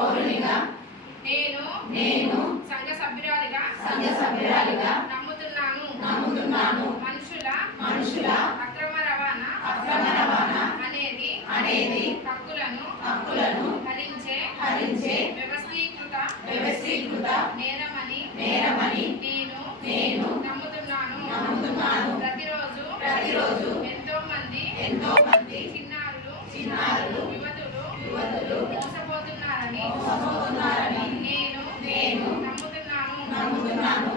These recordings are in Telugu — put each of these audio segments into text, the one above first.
పౌరునిగా నేను నేను సంఘ సభ్యురాలిగా నమ్ముతున్నాను. మనుషుల అక్రమ రవాణా అనేది హక్కులను హరించే వ్యవస్థీకృత నేరమని నేను నమ్ముతున్నాను. ప్రతిరోజు ఎంతో మంది చిన్నారులు యువతులు మోసపోతున్నారని నేను నమ్ముతున్నాను.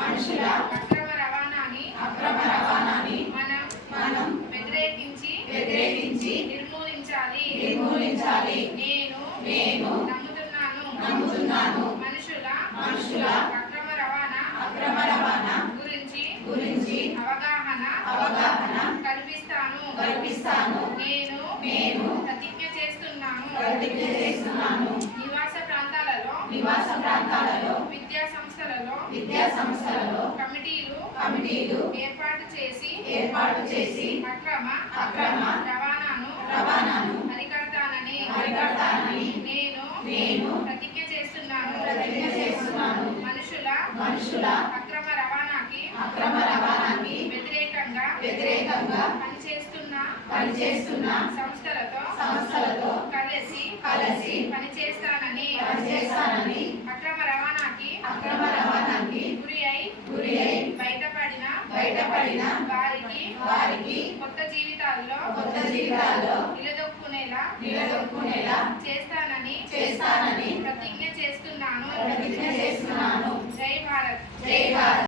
మనుషుల అక్రమ రవాణాని మనం వ్యతిరేకించి నిర్మూలించాలి. నేను నమ్ముతున్నాను. మనుషుల అక్రమ రవాణా గురించి అవగాహన కల్పిస్తాను. నేను ప్రతిజ్ఞ చేస్తున్నాను. నివాస ప్రాంతాలలో విద్యా సంస్థలలో కమిటీలు ఏర్పాటు చేసి అక్రమ రవాణాను అరికడతానని నేను ప్రతిజ్ఞ చేస్తున్నాను. మనుషుల అక్రమ రవాణాకి వ్యతిరేకంగా పనిచేస్తున్న సంస్థలతో కలిసి పనిచేస్తానని అక్రమ రవాణాకి గురి అయి బయటపడిన వారికి కొత్త జీవితాల్లో నిలదొక్కునేలా చేస్తానని ప్రతిజ్ఞ చేస్తున్నాను. జై భారత్.